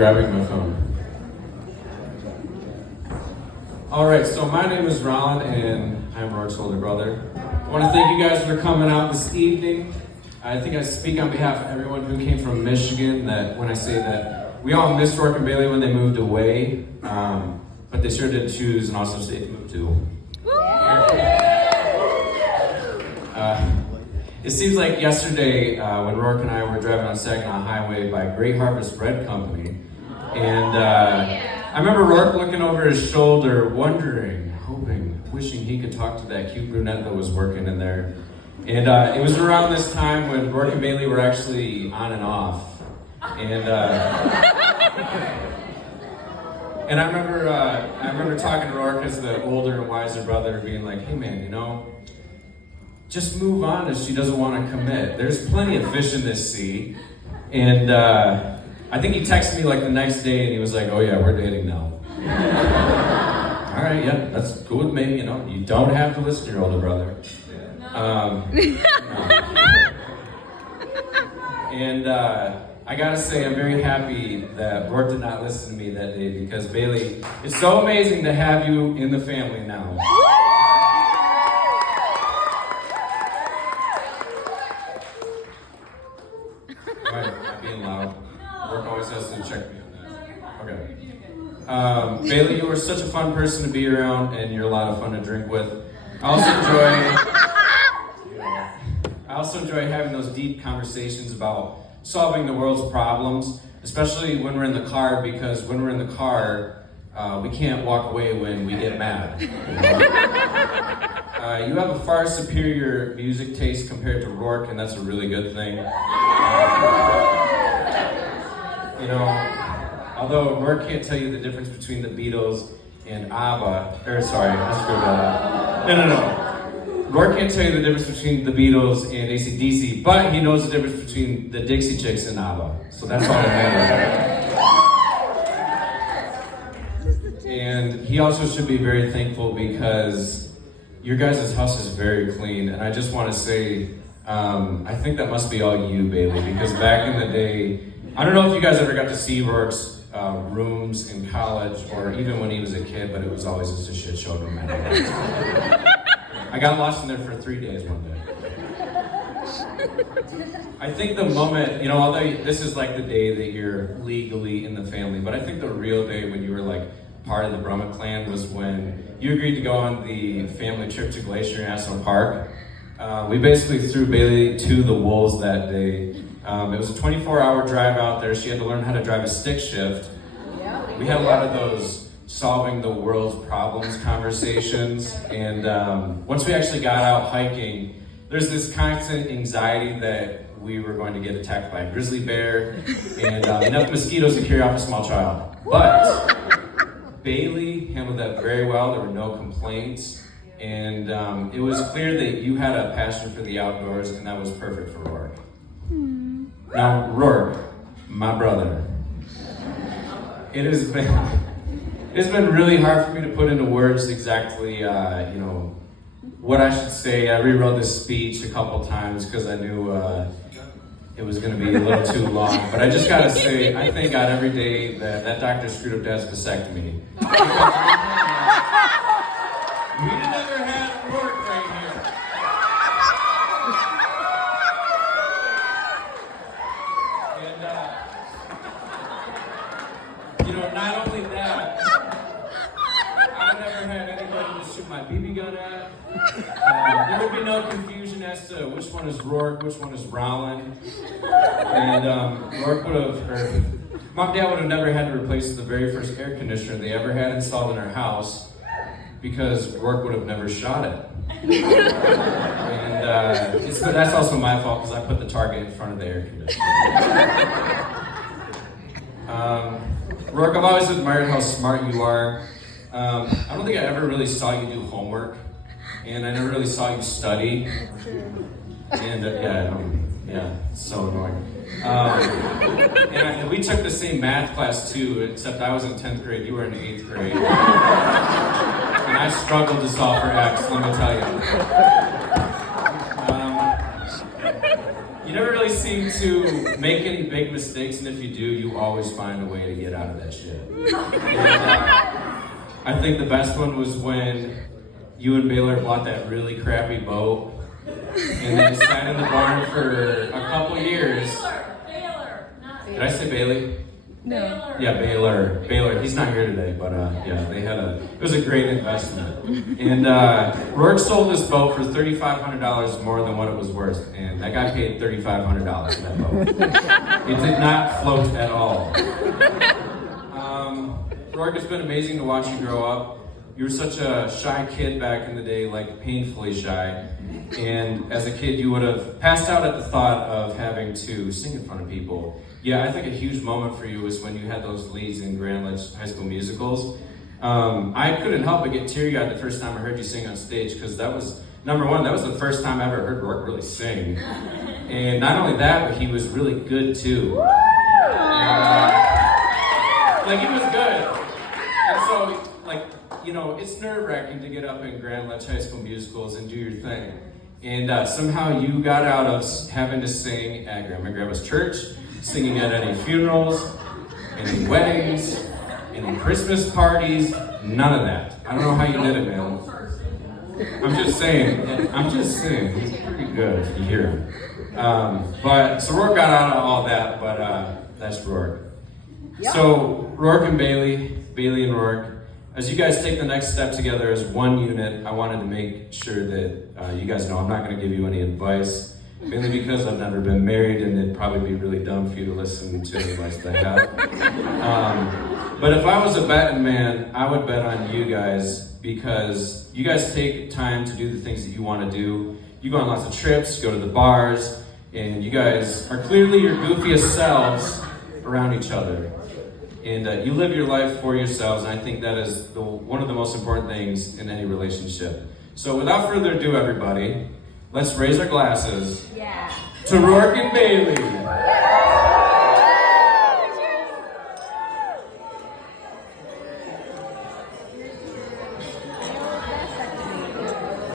grabbing my phone. All right, so my name is Rollin, and I'm Rourke's older brother. I want to thank you guys for coming out this evening. I think I speak on behalf of everyone who came from Michigan, that when I say that we all missed Rourke and Bailey when they moved away, but they sure did choose an awesome state to move to. It seems like yesterday when Rourke and I were driving on Saginaw Highway by Great Harvest Bread Company, and I remember Rourke looking over his shoulder, wondering, hoping, wishing he could talk to that cute brunette that was working in there. And it was around this time when Rourke and Bailey were actually on and off. And I remember talking to Rourke as the older and wiser brother, being like, hey man, you know, just move on if she doesn't want to commit. There's plenty of fish in this sea. And I think he texted me like the next day and he was like, oh yeah, we're dating now. All right, yeah, that's cool with me, you know. You don't have to listen to your older brother. And I gotta say, I'm very happy that Rourke did not listen to me that day, because Bailey, it's so amazing to have you in the family now. Right, not being loud. Rourke always has to check me on that. Okay. Bailey, you are such a fun person to be around, and you're a lot of fun to drink with. I also enjoy having those deep conversations about solving the world's problems, especially when we're in the car, because when we're in the car, we can't walk away when we get mad. You have a far superior music taste compared to Rourke, and that's a really good thing. You know, although Rourke can't tell you the difference between the Beatles and ABBA, I screwed that up. No. Rourke can't tell you the difference between the Beatles and AC/DC, but he knows the difference between the Dixie Chicks and ABBA. So that's all that matters. And he also should be very thankful, because your guys' house is very clean. And I just want to say, I think that must be all you, Bailey, because back in the day, I don't know if you guys ever got to see Rourke's rooms in college or even when he was a kid, but it was always just a shit show no matter what. I got lost in there for 3 days one day. I think the moment, you know, although this is like the day that you're legally in the family, but I think the real day when you were like part of the Brummette clan was when you agreed to go on the family trip to Glacier National Park. We basically threw Bailey to the wolves that day. It was a 24-hour drive out there. She had to learn how to drive a stick shift. We had a lot of those solving the world's problems conversations, and once we actually got out hiking, there's this constant anxiety that we were going to get attacked by a grizzly bear and enough mosquitoes to carry off a small child. But Bailey handled that very well. There were no complaints, and it was clear that you had a passion for the outdoors, and that was perfect for Rourke. Now, Rourke, my brother, it's been really hard for me to put into words exactly, you know, what I should say. I rewrote this speech a couple times because I knew it was going to be a little too long. But I just got to say, I thank God every day that doctor screwed up Dad's vasectomy. We'd have never had Rourke right here. And, you know, not only that, my BB gun at. There would be no confusion as to which one is Rourke, which one is Rollin. And Rourke would have, Mom and Dad would have never had to replace the very first air conditioner they ever had installed in our house, because Rourke would have never shot it. And that's also my fault, because I put the target in front of the air conditioner. Rourke, I've always admired how smart you are. I don't think I ever really saw you do homework, and I never really saw you study. And yeah, it's so annoying. And we took the same math class too, except I was in 10th grade, you were in 8th grade. And I struggled to solve for X, let me tell you. You never really seem to make any big mistakes, and if you do, you always find a way to get out of that shit. And, I think the best one was when you and Baylor bought that really crappy boat, and then sat in the barn for a couple years. Baylor, not Baylor. Did I say Bailey? No. Yeah, Baylor. He's not here today, but yeah, it was a great investment. And Rourke sold this boat for $3,500 more than what it was worth, and that guy paid $3,500 for that boat. It did not float at all. Rourke, it's been amazing to watch you grow up. You were such a shy kid back in the day, like painfully shy. And as a kid, you would have passed out at the thought of having to sing in front of people. Yeah, I think a huge moment for you was when you had those leads in Grand Ledge High School musicals. I couldn't help but get teary-eyed the first time I heard you sing on stage, because that was, number one, that was the first time I ever heard Rourke really sing. And not only that, but he was really good too. Like, he was good. And so, like, you know, it's nerve-wracking to get up in Grand Ledge High School musicals and do your thing. And somehow you got out of having to sing at Grandma and Grandpa's church, singing at any funerals, any weddings, any Christmas parties, none of that. I don't know how you did it, man. I'm just saying, he's pretty good if you hear him. So Rourke got out of all that, but that's Rourke. Yep. So Rourke and Bailey and Rourke, as you guys take the next step together as one unit, I wanted to make sure that you guys know I'm not going to give you any advice, mainly because I've never been married and it'd probably be really dumb for you to listen to the advice that I have. But if I was a betting man, I would bet on you guys, because you guys take time to do the things that you want to do. You go on lots of trips, go to the bars, and you guys are clearly your goofiest selves around each other. And you live your life for yourselves, and I think that is one of the most important things in any relationship. So without further ado, everybody, let's raise our glasses to Rourke and Bailey.